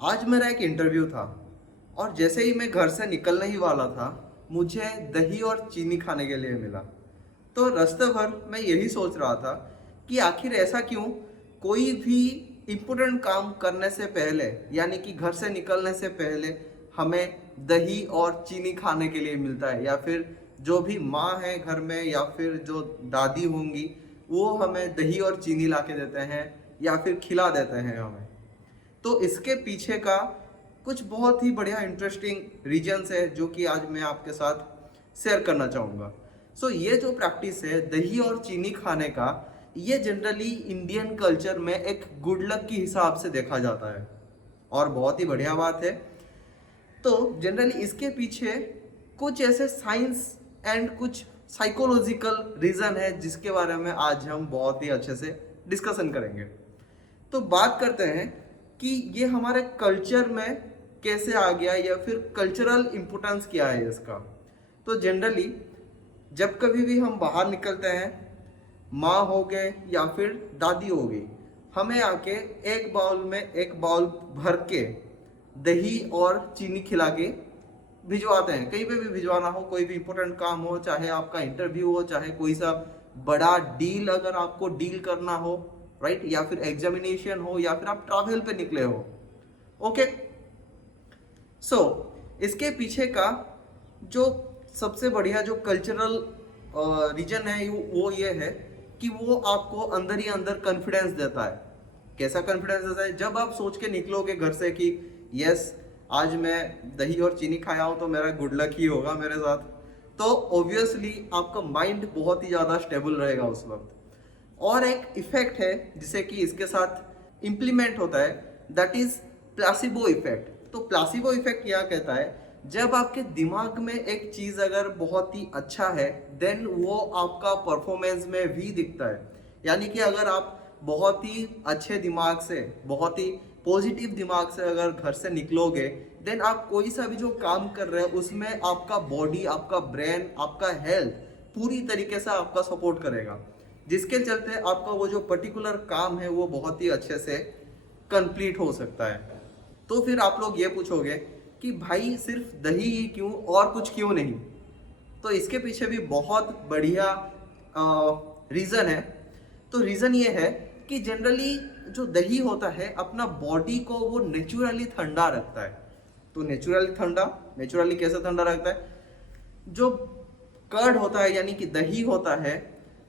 आज मेरा एक इंटरव्यू था और जैसे ही मैं घर से निकलने ही वाला था, मुझे दही और चीनी खाने के लिए मिला। तो रास्ते भर मैं यही सोच रहा था कि आखिर ऐसा क्यों, कोई भी इम्पोर्टेंट काम करने से पहले यानी कि घर से निकलने से पहले हमें दही और चीनी खाने के लिए मिलता है, या फिर जो भी माँ है घर में या फिर जो दादी होंगी वो हमें दही और चीनी ला के देते हैं या फिर खिला देते हैं हमें। तो इसके पीछे का कुछ बहुत ही बढ़िया इंटरेस्टिंग रीजन्स है जो कि आज मैं आपके साथ शेयर करना चाहूँगा। ये जो प्रैक्टिस है दही और चीनी खाने का, ये जनरली इंडियन कल्चर में एक गुड लक की हिसाब से देखा जाता है और बहुत ही बढ़िया बात है। तो जनरली इसके पीछे कुछ ऐसे साइंस एंड कुछ साइकोलॉजिकल रीज़न है जिसके बारे में आज हम बहुत ही अच्छे से डिस्कशन करेंगे। तो बात करते हैं कि ये हमारे कल्चर में कैसे आ गया या फिर कल्चरल इम्पोर्टेंस क्या है इसका। तो जनरली जब कभी भी हम बाहर निकलते हैं, माँ हो गए या फिर दादी हो गई, हमें आके एक बाउल भर के दही और चीनी खिला के भिजवाते हैं। कहीं पे भी भिजवाना हो, कोई भी इम्पोर्टेंट काम हो, चाहे आपका इंटरव्यू हो, चाहे कोई सा बड़ा डील अगर आपको डील करना हो, राइट, या फिर एग्जामिनेशन हो या फिर आप ट्रैवल पे निकले हो। ओके, इसके पीछे का जो सबसे बढ़िया जो कल्चरल रीजन है वो ये है कि वो आपको अंदर ही अंदर कॉन्फिडेंस देता है। कैसा कॉन्फिडेंस देता है? जब आप सोच के निकलोगे घर से कि यस, आज मैं दही और चीनी खाया हूँ तो मेरा गुड लक ही होगा मेरे साथ, तो ऑब्वियसली आपका माइंड बहुत ही ज़्यादा स्टेबल रहेगा उस वक्त। और एक इफेक्ट है जिसे कि इसके साथ इम्प्लीमेंट होता है, दैट इज प्लासिबो इफेक्ट। तो प्लासिबो इफेक्ट क्या कहता है? जब आपके दिमाग में एक चीज अगर बहुत ही अच्छा है, देन वो आपका परफॉर्मेंस में भी दिखता है। यानी कि अगर आप बहुत ही अच्छे दिमाग से, बहुत ही पॉजिटिव दिमाग से अगर घर से निकलोगे, देन आप कोई सा भी जो काम कर रहे हैं उसमें आपका बॉडी, आपका ब्रेन, आपका हेल्थ पूरी तरीके से आपका सपोर्ट करेगा, जिसके चलते आपका वो जो पर्टिकुलर काम है वो बहुत ही अच्छे से कंप्लीट हो सकता है। तो फिर आप लोग ये पूछोगे कि भाई सिर्फ दही ही क्यों और कुछ क्यों नहीं? तो इसके पीछे भी बहुत बढ़िया रीज़न है। तो रीज़न ये है कि जनरली जो दही होता है अपना बॉडी को वो नेचुरली ठंडा रखता है। तो नेचुरली कैसे ठंडा रखता है? जो कर्ड होता है यानी कि दही होता है,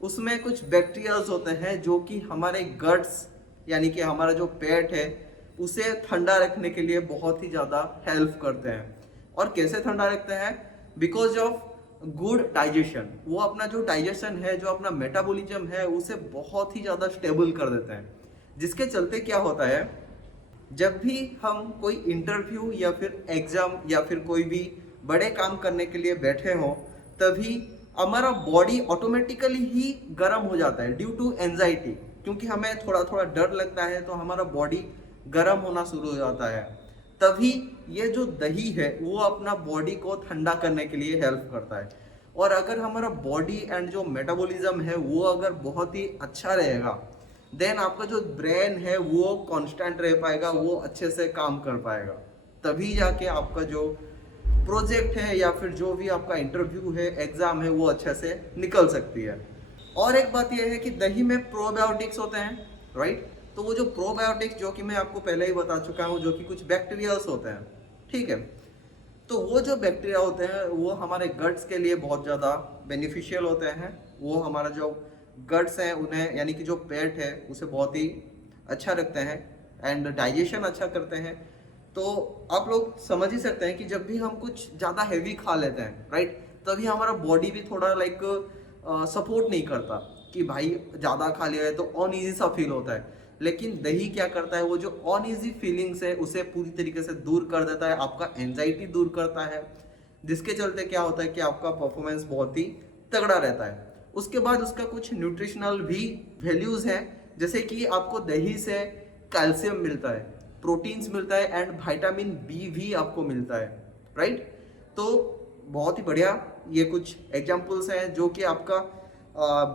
उसमें कुछ बैक्टीरियाज होते हैं जो कि हमारे गट्स यानी कि हमारा जो पेट है उसे ठंडा रखने के लिए बहुत ही ज़्यादा हेल्प करते हैं। और कैसे ठंडा रखते हैं? Because of good digestion. वो अपना जो डाइजेशन है, जो अपना मेटाबॉलिज्म है, उसे बहुत ही ज़्यादा स्टेबल कर देते हैं, जिसके चलते क्या होता है, जब भी हम कोई इंटरव्यू या फिर एग्जाम या फिर कोई भी बड़े काम करने के लिए बैठे हों, तभी हमारा बॉडी ऑटोमेटिकली ही गर्म हो जाता है ड्यू टू एंजाइटी। क्योंकि हमें थोड़ा थोड़ा डर लगता है तो हमारा बॉडी गर्म होना शुरू हो जाता है। तभी ये जो दही है वो अपना बॉडी को ठंडा करने के लिए हेल्प करता है। और अगर हमारा बॉडी एंड जो मेटाबॉलिज्म है वो अगर बहुत ही अच्छा रहेगा, देन आपका जो ब्रेन है वो कांस्टेंट रह पाएगा, वो अच्छे से काम कर पाएगा। तभी जाके आपका जो प्रोजेक्ट है या फिर जो भी आपका इंटरव्यू है, एग्जाम है, वो अच्छे से निकल सकती है। और एक बात यह है कि दही में प्रोबायोटिक्स होते हैं, राइट। तो वो जो प्रोबायोटिक्स जो कि मैं आपको पहले ही बता चुका हूँ, जो कि कुछ बैक्टीरियाज होते हैं, ठीक है। तो वो जो बैक्टीरिया होते हैं वो हमारे गट्स के लिए बहुत ज़्यादा बेनिफिशियल होते हैं। वो हमारा जो गट्स हैं उन्हें यानी कि जो पेट है उसे बहुत ही अच्छा रखते हैं एंड डाइजेशन अच्छा करते हैं। तो आप लोग समझ ही सकते हैं कि जब भी हम कुछ ज़्यादा हैवी खा लेते हैं, राइट, तभी हमारा बॉडी भी थोड़ा लाइक सपोर्ट नहीं करता कि भाई ज़्यादा खा लिया है, तो अनईजी सा फील होता है। लेकिन दही क्या करता है, वो जो अनईजी फीलिंग्स है उसे पूरी तरीके से दूर कर देता है, आपका एंजाइटी दूर करता है, जिसके चलते क्या होता है कि आपका परफॉर्मेंस बहुत ही तगड़ा रहता है। उसके बाद उसका कुछ न्यूट्रिशनल भी वैल्यूज़ हैं, जैसे कि आपको दही से कैल्शियम मिलता है, प्रोटीन्स मिलता है एंड विटामिन बी भी आपको मिलता है, राइट। तो बहुत ही बढ़िया ये कुछ एग्जाम्पल्स हैं जो कि आपका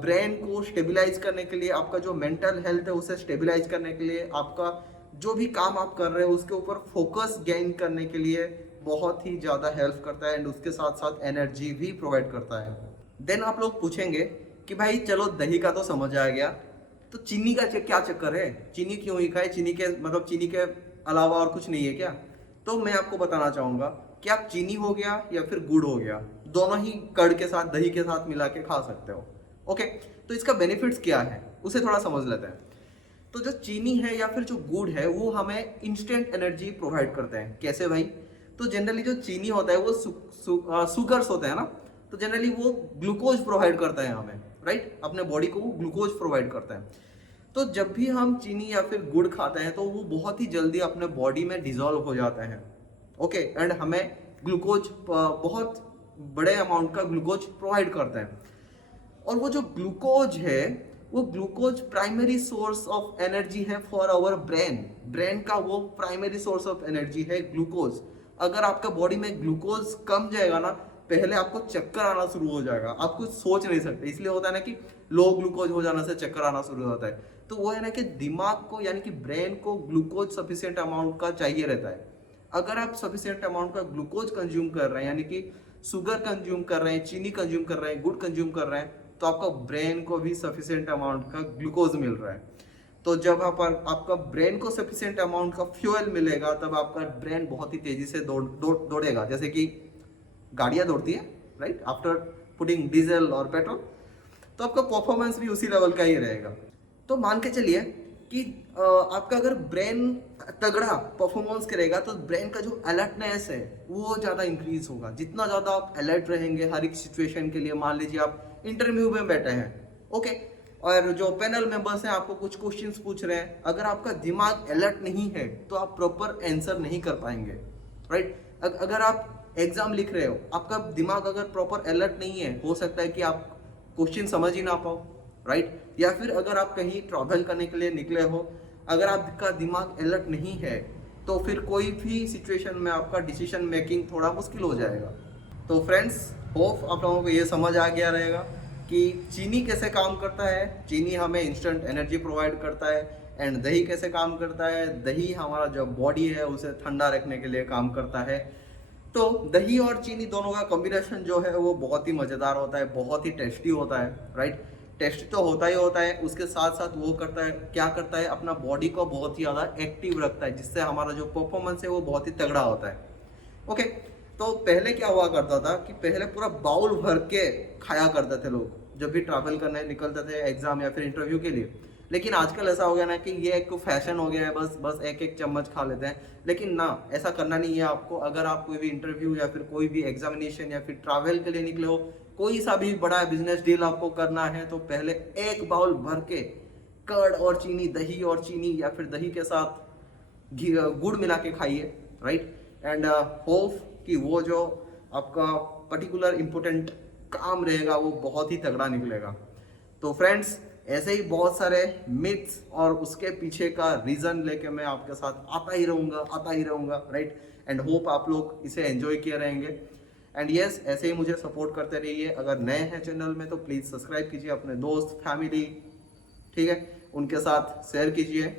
ब्रेन को स्टेबलाइज करने के लिए, आपका जो मेंटल हेल्थ है उसे स्टेबलाइज करने के लिए, आपका जो भी काम आप कर रहे हो उसके ऊपर फोकस गेन करने के लिए बहुत ही ज़्यादा हेल्प करता है एंड उसके साथ साथ एनर्जी भी प्रोवाइड करता है। देन आप लोग पूछेंगे कि भाई चलो दही का तो समझ आ गया, तो चीनी का क्या चक्कर है, चीनी क्यों ही खाए, चीनी के मतलब चीनी के अलावा और कुछ नहीं है क्या? तो मैं आपको बताना चाहूँगा कि आप चीनी हो गया या फिर गुड़ हो गया, दोनों ही कर्ड के साथ दही के साथ मिला के खा सकते हो। ओके, तो इसका बेनिफिट्स क्या है उसे थोड़ा समझ लेते हैं। तो जो चीनी है या फिर जो गुड़ है वो हमें इंस्टेंट एनर्जी प्रोवाइड करते हैं। कैसे भाई? तो जनरली जो चीनी होता है वो सुगर्स होते हैं ना, तो जनरली वो ग्लूकोज प्रोवाइड करता है हमें, राइट? अपने बॉडी को वो ग्लूकोज प्रोवाइड करता है। तो जब भी हम चीनी या फिर गुड़ खाते हैं तो वो बहुत ही जल्दी अपने बॉडी में डिजोल्व हो जाते हैं। ओके, एंड हमें ग्लूकोज बहुत बड़े अमाउंट का ग्लूकोज प्रोवाइड करते हैं। और वो जो ग्लूकोज है वो glucose primary source of energy है फॉर आवर ब्रेन। ब्रेन का वो प्राइमरी सोर्स ऑफ एनर्जी है ग्लूकोज। अगर आपका बॉडी में ग्लूकोज कम जाएगा ना, पहले आपको चक्कर आना शुरू हो जाएगा, आप कुछ सोच नहीं सकते। इसलिए होता है ना कि लो ग्लूकोज हो जाने से चक्कर आना शुरू होता है। तो वो है ना कि दिमाग को यानी कि ब्रेन को ग्लूकोज सफिशिएंट अमाउंट का चाहिए रहता है। अगर आप सफिशिएंट अमाउंट का ग्लूकोज कंज्यूम कर रहे हैं, यानी कि शुगर कंज्यूम कर रहे हैं, चीनी कंज्यूम कर रहे हैं, गुड़ कंज्यूम कर रहे हैं, तो आपका ब्रेन को भी सफिशिएंट अमाउंट का ग्लूकोज मिल रहा है। तो जब आपका ब्रेन को सफिशिएंट अमाउंट का फ्यूल मिलेगा तब आपका ब्रेन बहुत ही तेजी से दौड़ेगा, जैसे कि गाड़ियां दौड़ती है, राइट? आफ्टर पुटिंग डीजल और पेट्रोल, तो आपका परफॉर्मेंस भी उसी लेवल का ही रहेगा। तो मान के चलिए कि आपका अगर ब्रेन तगड़ा परफॉर्मेंस करेगा तो ब्रेन का जो अलर्टनेस है वो ज़्यादा इंक्रीज होगा। जितना ज़्यादा आप अलर्ट रहेंगे हर एक सिचुएशन के लिए, मान लीजिए आप इंटरव्यू में बैठे हैं, ओके, और जो पैनल मेंबर्स हैं आपको कुछ क्वेश्चंस पूछ रहे हैं, अगर आपका दिमाग अलर्ट नहीं है तो आप प्रॉपर आंसर नहीं कर पाएंगे, राइट? अगर आप एग्जाम लिख रहे हो, आपका दिमाग अगर प्रॉपर अलर्ट नहीं है, हो सकता है कि आप क्वेश्चन समझ ही ना पाओ, राइट? या फिर अगर आप कहीं ट्रैवल करने के लिए निकले हो, अगर आपका दिमाग अलर्ट नहीं है तो फिर कोई भी सिचुएशन में आपका डिसीजन मेकिंग थोड़ा मुश्किल हो जाएगा। तो फ्रेंड्स, होप आप लोगों को ये समझ आ गया रहेगा कि चीनी कैसे काम करता है। चीनी हमें इंस्टेंट एनर्जी प्रोवाइड करता है। एंड दही कैसे काम करता है? दही हमारा जो बॉडी है उसे ठंडा रखने के लिए काम करता है। तो दही और चीनी दोनों का कॉम्बिनेशन जो है वो बहुत ही मज़ेदार होता है, बहुत ही टेस्टी होता है, राइट? टेस्टी तो होता ही होता है, उसके साथ साथ वो क्या करता है, अपना बॉडी को बहुत ही ज़्यादा एक्टिव रखता है, जिससे हमारा जो परफॉर्मेंस है वो बहुत ही तगड़ा होता है। ओके, तो पहले क्या हुआ करता था कि पहले पूरा बाउल भर के खाया करते थे लोग जब भी ट्रैवल करने निकलते थे एग्जाम या फिर इंटरव्यू के लिए। लेकिन आजकल ऐसा हो गया ना कि ये एक फैशन हो गया है, बस एक एक चम्मच खा लेते हैं। लेकिन ना, ऐसा करना नहीं है आपको। अगर आप कोई भी इंटरव्यू या फिर कोई भी एग्जामिनेशन या फिर ट्रैवल के लिए निकले हो, कोई सा भी बड़ा बिजनेस डील आपको करना है, तो पहले एक बाउल भर के कर्ड और चीनी, दही और चीनी या फिर दही के साथ गुड़ मिला के खाइए, राइट? एंड होप कि वो जो आपका पर्टिकुलर इम्पोर्टेंट काम रहेगा वो बहुत ही तगड़ा निकलेगा। तो फ्रेंड्स, ऐसे ही बहुत सारे मिथ्स और उसके पीछे का रीज़न लेके मैं आपके साथ आता ही रहूँगा, राइट? एंड होप आप लोग इसे एंजॉय किए रहेंगे। एंड यस, ऐसे ही मुझे सपोर्ट करते रहिए। अगर नए हैं चैनल में तो प्लीज़ सब्सक्राइब कीजिए, अपने दोस्त, फैमिली, ठीक है, उनके साथ शेयर कीजिए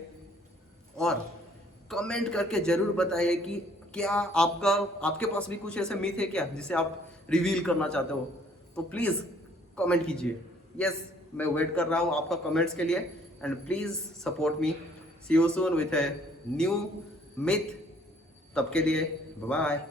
और कमेंट करके ज़रूर बताइए कि क्या आपके पास भी कुछ ऐसे मिथ है क्या जिसे आप रिवील करना चाहते हो, तो प्लीज़ कमेंट कीजिए। यस, मैं वेट कर रहा हूँ आपका कमेंट्स के लिए। And please support me. See you soon with a new myth. तब के लिए बाय बाय।